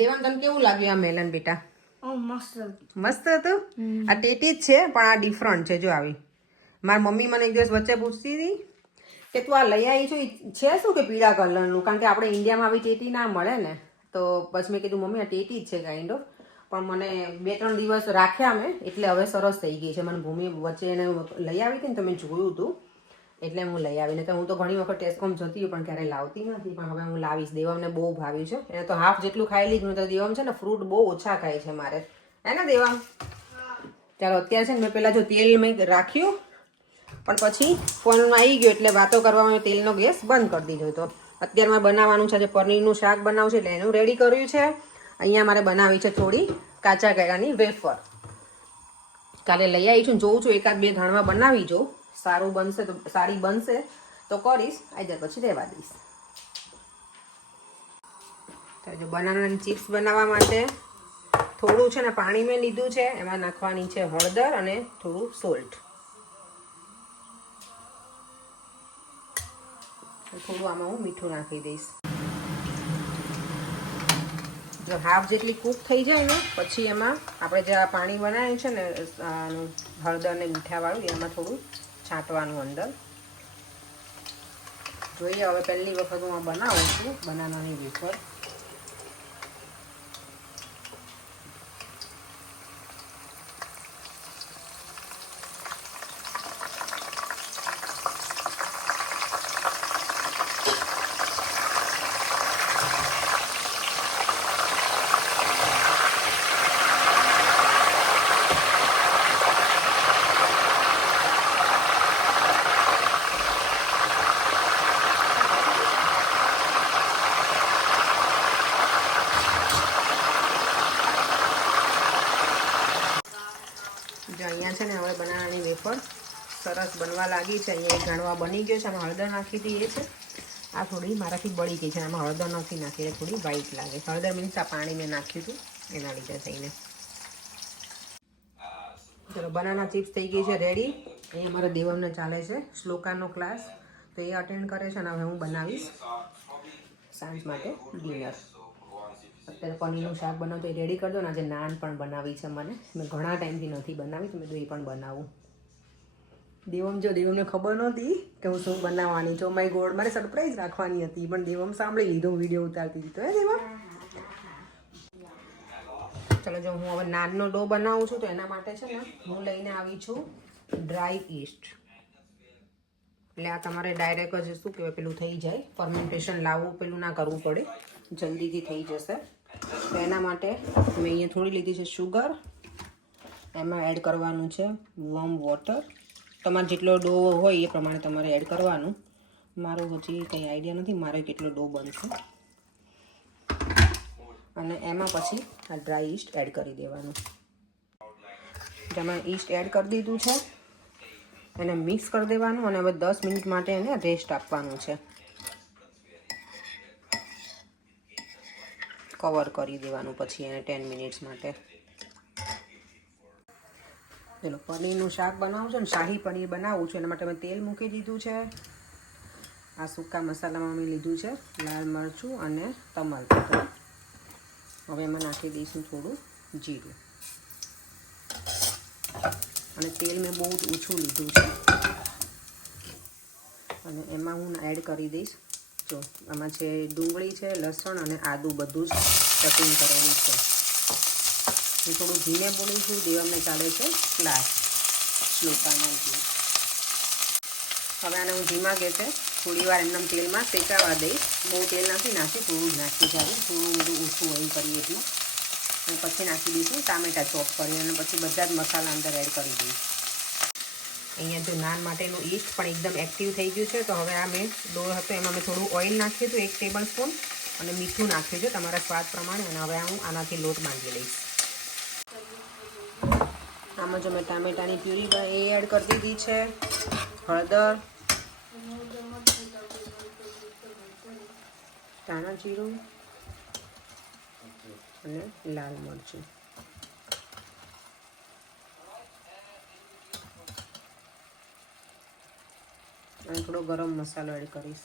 દેવાન તને કેવું લાગ્યું આ મેલન બેટા? મસ્ત મસ્ત હતું. આ ટેટી જ છે પણ આ ડિફરન્ટ છે. જો આવી મારી મમ્મી મને એક દિવસ વચ્ચે પૂછતી હતી કે તું આ લઈ આવી છું છે શું કે પીળા કલરનું, કારણ કે આપણે ઇન્ડિયામાં આવી ટેટી ના મળે ને. તો પછી મેં કીધું મમ્મી આ ટેટી જ છે કાઇન્ડ ઓફ, પણ મને 2-3 દિવસ રાખ્યા મેં એટલે હવે સરસ થઈ ગઈ છે. મને ભૂમિ વચ્ચે એને લઈ આવી હતી ને તો મેં જોયું હતું એટલે હું લઈ આવીને. તો હું તો ઘણી વખત ટેસ્કોમ જતી હોય પણ ક્યારેય લાવતી નથી, પણ હવે હું લાવીશ. દેવામને બહુ ભાવ્યું છે. એને તો હાફ જેટલું ખાઈ લીધું. તો દેવામ છે ને ફ્રૂટ બહુ ઓછા ખાય છે મારે, હે ને દેવામ? ચાલો અત્યારે છે ને મેં પહેલાં જો તેલ મેં રાખ્યું પણ પછી ફોનમાં આવી ગયો એટલે વાતો કરવામાં તેલનો ગેસ બંધ કરી દીધો. તો અત્યારે મારે બનાવવાનું છે, પનીરનું શાક બનાવવું છે એટલે એનું રેડી કર્યું છે. અહીંયા મારે બનાવી છે થોડી કાચા કેળાની વેફર. કાલે લઈ આવી છું, જોઉં છું 1-2 ઘાણમાં બનાવી જોઉં. સારું બનશે તો સારી બનશે તો કરીશ, આઈ પછી રહેવા દઈશ. તો જો બનાનાની ચિપ્સ બનાવવા માટે થોડું છે ને પાણી મેં લીધું છે, એમાં નાખવાની છે હળદર અને થોડું સોલ્ટ. થોડું આમાં હું મીઠું નાખી દઈશ. જો હાફ જેટલી કૂક થઈ જાય ને પછી એમાં આપણે જે આ પાણી બનાવ્યું છે ને હળદર ને મીઠાવાળું, એમાં થોડું છાંટવાનું અંદર. જોઈએ હવે પહેલી વખત હું આ બનાવું છું બનાનાની વેફર. જો અહીંયા છે ને હવે બનાનાની વેફર સરસ બનવા લાગી છે. અહીંયા એક ઘાણવા બની ગયો છે. આમાં હળદર નાખી દઈએ છે. આ થોડી મારાથી બળી ગઈ છે, આમાં હળદર નથી નાખી એટલે થોડી વ્હાઈટ લાગે. હળદર મીન્સ આ પાણી મેં નાખ્યું હતું એના લીધે થઈને. ચલો બનાના ચિપ્સ થઈ ગઈ છે રેડી. અહીંયા અમારા દેવમને ચાલે છે શ્લોકાનો ક્લાસ, તો એ અટેન્ડ કરે છે અને હવે હું બનાવીશ સાંજ માટે ડિનર. અત્યારે પનીરનું શાક બનાવતો એ રેડી કરી દો ને. આજે નાન પણ બનાવી છે મને, મેં ઘણા ટાઈમથી નથી બનાવી તો મેં તો એ પણ બનાવું. દેવમ જો દેવમને ખબર નહોતી કે હું શું બનાવવાની છું. માય ગોડ, મારે સરપ્રાઈઝ રાખવાની હતી પણ દેવમ સાંભળી લીધો વિડીયો ઉતારતી હતી તો. હે દેવમ? ચલો જો હું હવે નાનનો ડો બનાવું છું તો એના માટે છે ને હું લઈને આવી છું ડ્રાય ઈસ્ટ. એટલે આ તમારે ડાયરેક્ટ જ શું કહેવાય પેલું થઈ જાય, ફર્મેન્ટેશન લાવવું પેલું ના કરવું પડે, જલ્દીથી થઈ જશે. તો એના માટે મેં અહીંયા થોડી લીધી છે શુગર. એમાં એડ કરવાનું છે વોર્મ વોટર. તમારે જેટલો ડો હોય એ પ્રમાણે તમારે એડ કરવાનું. મારો હજી કંઈ આઈડિયા નથી મારે કેટલો ડો બનશે. અને એમાં પછી આ ડ્રાય ઈસ્ટ એડ કરી દેવાનું. જેમાં ઈસ્ટ એડ કરી દીધું છે એને મિક્સ કરી દેવાનું અને હવે 10 મિનિટ માટે એને રેસ્ટ આપવાનું છે. કવર કરી દેવાનું પછી એને 10 મિનિટ્સ માટે. ચલો પનીરનું શાક બનાવું છું ને શાહી પનીર બનાવું છું એના માટે મેં તેલ મૂકી દીધું છે. આ સૂકા મસાલામાં મેં લીધું છે લાલ મરચું અને તમાલપત્ર. હવે એમાં નાખી દઈશું થોડું જીરું અને તેલ મેં બહુ જ ઓછું લીધું છે. અને એમાં હું એડ કરી દઈશ, જો આમાં છે ડુંગળી છે, લસણ અને આદું બધું જ કટિંગ કરેલું છે. હું થોડું ધીમે બોલું છું, દેવમને ચાલે છે ક્લાસ શ્લોકાનો. હવે આને હું ધીમા ગેસે થોડી વાર એમનામ તેલમાં શેકાવા દઈશ. બહુ તેલ નથી નાખી, થોડું જ નાખી જાવું, થોડું બધું ઓછું ઓઇલ કરીએ એટલું. અને પછી નાખી દઈશું ટામેટાં ચોપ કરી અને પછી બધા જ મસાલા અંદર એડ કરી દઈશ. અહીંયા જો નાન માટેનું ઈસ્ટ પણ એકદમ એક્ટિવ થઈ ગયું છે. તો હવે આ મેં ડો હતો એમાં મેં થોડું ઓઇલ નાખ્યું હતું 1 ટેબલ સ્પૂન અને મીઠું નાખ્યું છે તમારા સ્વાદ પ્રમાણે. અને હવે હું આનાથી લોટ બાંધી લઈશ. આમાં જો મેં ટામેટાની પ્યુરી એ એડ કરી દીધી છે, હળદર, ધાણા જીરું અને લાલ મરચું. અને થોડો ગરમ મસાલો એડ કરીશ.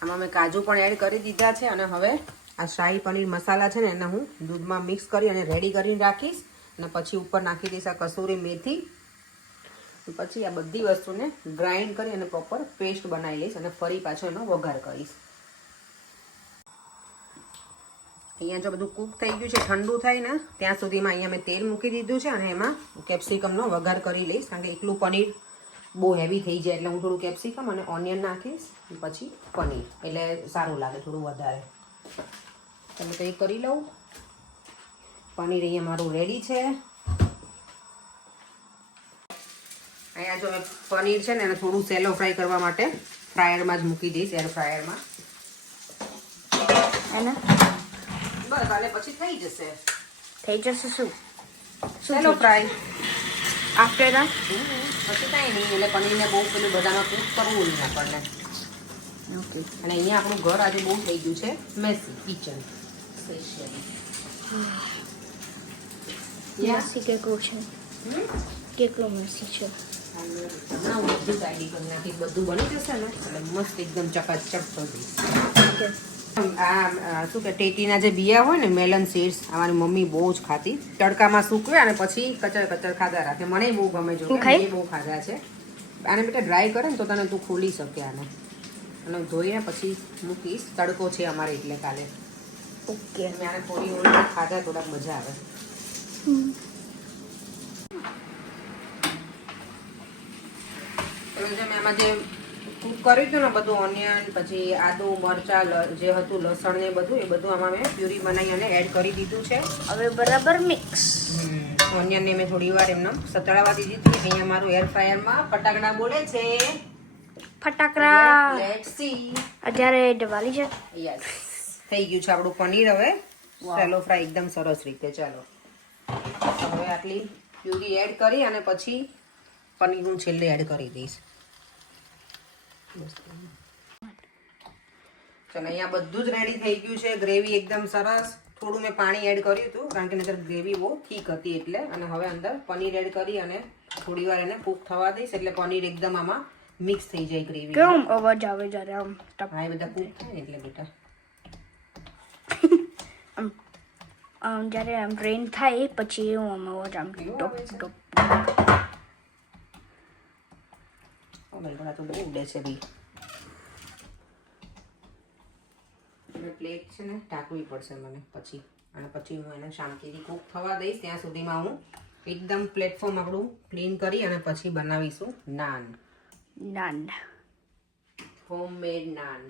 આમાં મેં કાજુ પણ એડ કરી દીધા છે અને હવે આ શાહી પનીર મસાલા છે ને એને હું દૂધમાં મિક્સ કરી અને રેડી કરીને રાખીશ અને પછી ઉપર નાખી દઈશ આ કસૂરી મેથી. પછી આ બધી વસ્તુને ગ્રાઇન્ડ કરી અને પ્રોપર પેસ્ટ બનાવી લઈશ અને ફરી પાછો એનો વઘાર કરીશ. અહીંયા જો બધું કૂક થઈ ગયું છે, ઠંડુ થાય ને ત્યાં સુધીમાં અહીંયા મેં તેલ મૂકી દીધું છે અને એમાં કેપ્સિકમનો વઘાર કરી લઈશ. કારણ કે એકલું પનીર બહુ હેવી થઈ જાય એટલે હું થોડું કેપ્સિકમ અને ઓનિયન નાખીશ પછી પનીર એટલે સારું લાગે થોડું વધારે. તમે તો એ કરી લઉં. પનીર અહીંયા મારું રેડી છે. અહીંયા જો પનીર છે ને એને થોડું સેલો ફ્રાય કરવા માટે ફ્રાયરમાં જ મૂકી દઈશ, એર ફ્રાયરમાં. અને બસ આને પછી થઈ જશે. થઈ જશે શું? સેલો ફ્રાય. આફ્ટર ધેટ પછી કાંઈ નહીં, એટલે પનીરને બહુ પેલું બધામાં કૂક કરવું નહીં આપણને. ઓકે. અને અહીંયા આપણું ઘર આજે બહુ થઈ ગયું છે મેસી, કિચન સ્પેશિયલી. મેસી કેટલું છે? કેટલું મેસી છે? હમણાં હું બધું ટાઈડી કરી નાખીશ, બધું બની જશે ને એટલે મસ્ત એકદમ ચકાચક કરી દઈશ. ઓકે. આ શું કે ટેટીના જે બિયા હોય ને, મેલન સીડ્સ, અમારી મમ્મી બહુ જ ખાતી. તડકામાં સૂકવે અને પછી કચર કચર ખાતા રાખે. મને બહુ ગમે. જો મેં બહુ ખાધા છે. આને બેટા ડ્રાય કરે ને તો તને તું ખોલી શકે આને. અને ધોઈને પછી મૂકીશ. તડકો છે અમારે એટલે કાલે. ઓકે. મેં આને થોડી ઓળી ખાધા, થોડાક મજા આવે. મેં આમાં જે કૂક કર્યું હતું ને બધું, ઓનિયન પછી આદુ મરચા જે હતું, લસણ ને બધું, એ બધું આમાં મેં પ્યુરી બનાવી અને એડ કરી દીધું છે. હવે બરાબર મિક્સ. ઓનિયનને મેં થોડી વાર એમને સતળાવા દીધી હતી. અહીંયા મારું એર ફ્રાયરમાં ફટાકડા બોલે છે. ફટાકડા. Let's see. અત્યારે દિવાળી છે. યસ, થઈ ગયું છે આપણું પનીર. હવે સેલો ફ્રાય એકદમ સરસ રીતે. ચાલો હવે આટલી પ્યુરી એડ કરી અને પછી પનીર હું છેલ્લે એડ કરી દઈશ. ચાલો અહીંયા બધું જ રેડી થઈ ગયું છે. ગ્રેવી એકદમ સરસ. થોડું મેં પાણી એડ કર્યું હતું કારણ કે નહીંતર ગ્રેવી બહુ થીક હતી એટલે. અને હવે અંદર પનીર એડ કરી અને થોડી વાર એને કૂક થવા દઈશ એટલે પનીર એકદમ આમાં મિક્સ થઈ જાય ગ્રેવી. કેમ અવાજ આવે જ્યારે આમ હા, એ બધા કૂક થાય ને એટલે બેટા. જ્યારે આમ ડ્રેન થાય પછી એવું આમ અવાજ આમ ટોપ ટોપ. બલબડા તો બહુ ઉડે છે ભાઈ. પ્લેટ છે ને ઢાંકવી પડશે મને પછી. અને પછી હું એને શાંતિથી કૂક થવા દઈશ. ત્યાં સુધીમાં હું એકદમ પ્લેટફોર્મ આપણું ક્લીન કરી અને પછી બનાવીશું નાન. નાન. હોમમેડ નાન.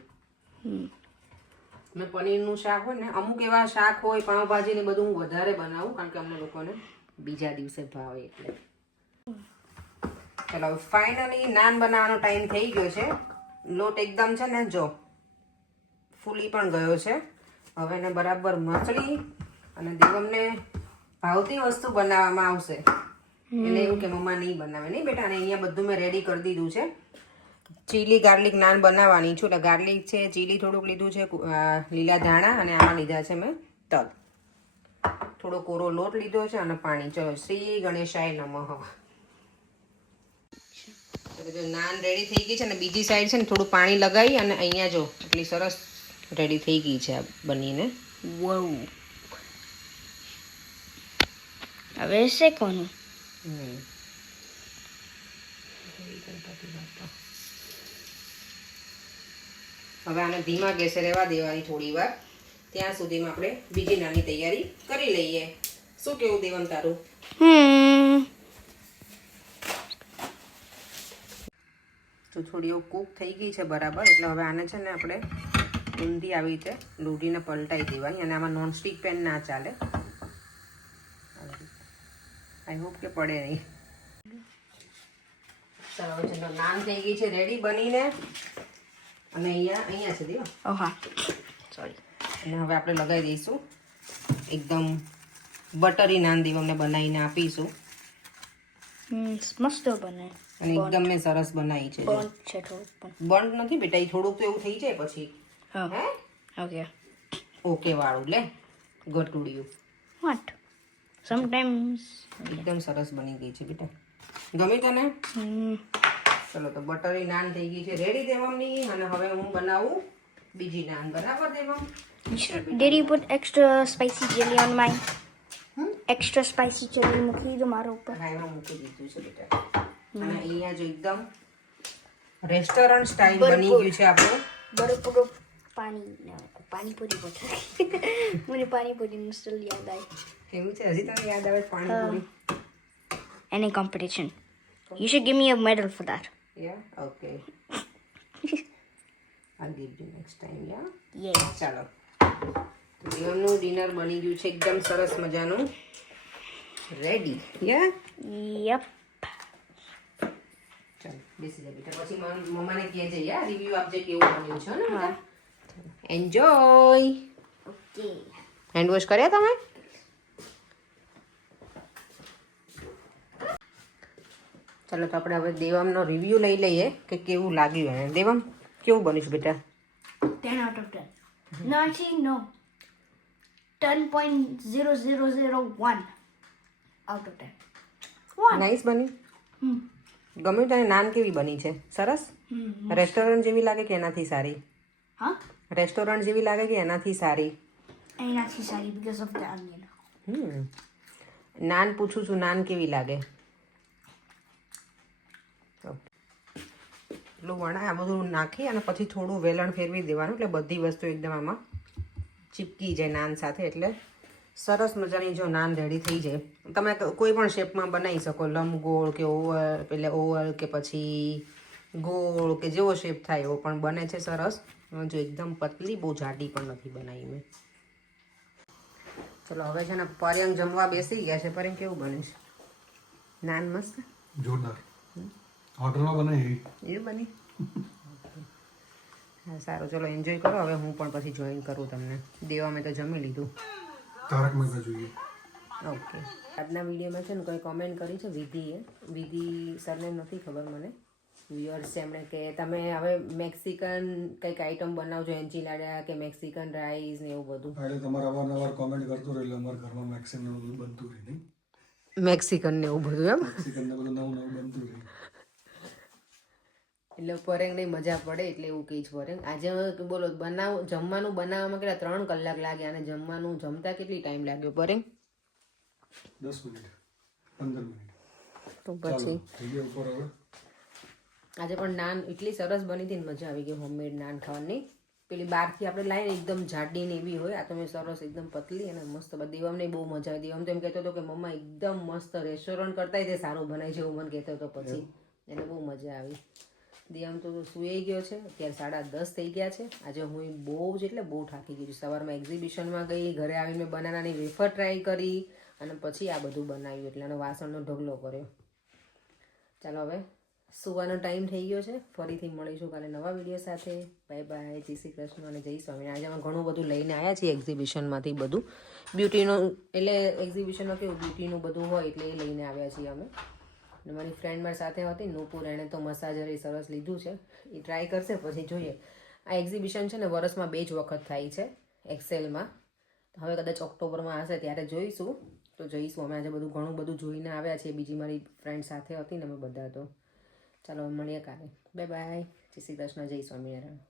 મેં પનીરનું શાક હોય ને, અમુક એવા શાક હોય પાઉંભાજી ને બધું હું વધારે બનાવું કારણ કે અમને લોકોને બીજા દિવસે ભાવે એટલે. ચલો ફાઇનલી નાન બનાવવાનો ટાઈમ થઈ ગયો છે. લોટ એકદમ છે ને જો ફૂલી પણ ગયો છે. હવે એને બરાબર મસળી અને દેવમને ભાવતી વસ્તુ બનાવવામાં આવશે. એટલે એવું કે મમ્મા નહીં બનાવે. નહીં બેટા, અને અહીંયા બધું મેં રેડી કરી દીધું છે. ચીલી ગાર્લિક નાન બનાવવાની છું. એટલે ગાર્લિક છે, ચીલી થોડુંક લીધું છે, લીલા ધાણા, અને આમાં લીધા છે મેં તલ. થોડો કોરો લોટ લીધો છે અને પાણી. ચલો શ્રી ગણેશાય નમઃ. નાન રેડી થઈ ગઈ છે અને બીજી સાઈડ છે ને થોડું પાણી લગાવી અને અહીંયા જો એટલી સરસ રેડી થઈ ગઈ છે આ બનીને. વાવ. હવે શેકવાનું. હવે આને ધીમા ગેસે રહેવા દેવાની થોડી વાર. ત્યાં સુધીમાં આપણે બીજી નાની તૈયારી કરી લઈએ. શું કેવું દેવન તારું? તો થોડી કૂક થઈ ગઈ છે બરાબર. એટલે હવે આને છે ને આપણે ઊંધી આવી રીતે લોઢીને પલટાઈ દેવાની. અને આમાં નોનસ્ટિક પેન ના ચાલે. આઈ હોપ કે પડે નહીં. ચાલો ચલો, નાન થઈ ગઈ છે રેડી બનીને. અને અહીંયા છે દેવા. હા સોરી. અને હવે આપણે લગાવી દઈશું એકદમ બટરી નાન. દેવમને બનાવીને આપીશું. મસ્ત બને. અને એકદમ મેં સરસ બનાવી છે. બર્ન નથી બેટા, એ થોડુંક તો એવું થઈ જાય પછી. હે ઓકે ઓકે વાળું લે ગટુડિયું. Vote sometimes. એકદમ સરસ બની ગઈ છે બેટા. ગમી તને? ચલો તો બટરી નાન થઈ ગઈ છે રેડી દેવાની. અને હવે હું બનાવું બીજી નાન બરાબર Devam. Did you put extra spicy chili on mine? Extra spicy chili મૂકી દીધું મારા ઉપર. હા એમાં મૂકી દીધું છે બેટા. અને અહીંયા જો એકદમ રેસ્ટોરન્ટ સ્ટાઇલ બની ગયું છે આપણું. બરોબર પાણીપુરી બોલ. મને પાણીપુરીનું સ્ટીલ યાદ આવી. કેવું છે હજી તને યાદ આવે છે panipuri? Any competition. You should give me a medal for that. Yeah, okay. I'll give you next time, yeah? Yeah. ચાલો તો દેવમનું ડિનર બની ગયું છે એકદમ સરસ મજાનું રેડી. યા Yep. ચાલો બેસી જા બેટા પછી મમ્માને કહેજે યા રિવ્યુ આપજે કેવું બન્યું છે ને બેટા. એન્જોય. Okay. હેન્ડ વોશ કર્યા તમે? ચાલો તો આપણે હવે દેવમનો રિવ્યુ લઈ લઈએ કે કેવું લાગ્યું એને. દેવમ કેવું બન્યું છે બેટા? 10 out of 10. No, actually, no. 10.0001 out of 10. One. Nice બની? Hmm. ગમ્યું તને? નાન કેવી બની છે? સરસ? રેસ્ટોરન્ટ જેવી લાગે કે એનાથી સારી? Huh? રેસ્ટોરન્ટ જેવી લાગે કે એનાથી સારી? And actually, sorry, because of the onion. Naan પૂછું છું, નાન કેવી લાગે? એટલું વણાય આ બધું નાખી અને પછી થોડું વેલણ ફેરવી દેવાનું એટલે બધી વસ્તુ એકદમ આમાં ચીપકી જાય નાન સાથે. એટલે સરસ મજાની જો નાન રેડી થઈ જાય. તમે કોઈ પણ શેપમાં બનાવી શકો, લંબગોળ કે ઓવલ, પેલે ઓવલ કે પછી ગોળ કે જેવો શેપ થાય એવો પણ બને છે સરસ. જો એકદમ પતલી, બહુ જાડી પણ નથી બનાવી મેં. ચલો હવે છે ને પર્યંગ જમવા બેસી ગયા છે. પર્યંગ કેવું બને છે? નાન મસ્ત જોરદાર. હોટલમાં બનાવી એવું બની? હા સારું, ચલો એન્જોય કરો. હવે હું પણ પછી જોઈન કરું તમને. દેવા મેં તો જમી લીધું. તારક મહેતા જોઈએ. ઓકે. આજના વિડીયોમાં છે ને કોઈ કોમેન્ટ કરી છે વિધિએ. વિધિ સરને નથી ખબર મને. વ્યુઅર્સ છે એમણે કે તમે હવે મેક્સિકન કંઈક આઈટમ બનાવજો, એન્ચીલાડા કે મેક્સિકન રાઈસ ને એવું બધું. એટલે તમારે અવારનવાર કોમેન્ટ કરતો રહે એટલે અમારા ઘરમાં મેક્સિકન બધું બનતું રહે નહીં. મેક્સિકન ને એવું બધું એમ? મેક્સિકન ને બધું નવું નવું બનતું રહે. એટલે પરેંગને મજા પડે એટલે એવું કહે છે પરેંગ. આજે બોલો જમવાનું બનાવવામાં કેટલા 3 કલાક લાગ્યા અને જમવાનું જમતા કેટલી ટાઈમ લાગ્યો પરેંગ? 10 મિનિટ 15 મિનિટ. તો પછી થઈ ગયા ઉપર હવે. આજે પણ નાન એટલી સરસ બની હતી ને મજા આવી ગઈ હોમમેડ નાન ખાવાની. પેલી બહારથી આપણે લાવીને એકદમ જાડી ને એવી હોય, આ તો મેં સરસ એકદમ પતલી અને મસ્ત. દેવમને બહુ મજા આવી. દેવમ તો એમ કહેતો હતો કે મમ્મા એકદમ મસ્ત રેસ્ટોરન્ટ કરતાં તે સારું બનાય છે એવું મને કહેતો હતો. પછી એને બહુ મજા આવી. દેવમ તો સૂઈ ગયો છે. અત્યારે 10:30 થઈ ગયા છે. આજે હું બહુ જ એટલે બહુ થાકી ગઈ છું. સવારમાં એક્ઝિબિશનમાં ગઈ, ઘરે આવીને મેં બનાનાની વેફર ટ્રાય કરી અને પછી આ બધું બનાવ્યું એટલે એનો વાસણનો ઢગલો કર્યો. ચાલો હવે સુવાનો ટાઈમ થઈ ગયો છે. ફરીથી મળીશું કાલે નવા વિડીયો સાથે. Bye bye. જય શ્રી કૃષ્ણ અને જય સ્વામિનારાયણ. આજે અમે ઘણું બધું લઈને આવ્યા છીએ એક્ઝિબિશનમાંથી. બધું બ્યુટીનું એટલે એક્ઝિબિશનમાં કેવું બ્યુટીનું બધું હોય એટલે એ લઈને આવ્યા છીએ અમે. અને મારી ફ્રેન્ડ મારી સાથે હતી નૂપુર, એણે તો મસાજર એ સરસ લીધું છે. એ ટ્રાય કરશે પછી જોઈએ. આ એક્ઝિબિશન છે ને વર્ષમાં 2 જ વખત થાય છે એક્સેલમાં. હવે કદાચ ઓક્ટોબરમાં હશે ત્યારે જોઈશું. તો જઈશું. અમે આજે બધું ઘણું બધું જોઈને આવ્યા છીએ. બીજી મારી ફ્રેન્ડ સાથે હતી ને અમે બધા. તો ચાલો મળીએ કાલે. Bye bye. જય શ્રી કૃષ્ણ. જય સ્વામિનારાયણ.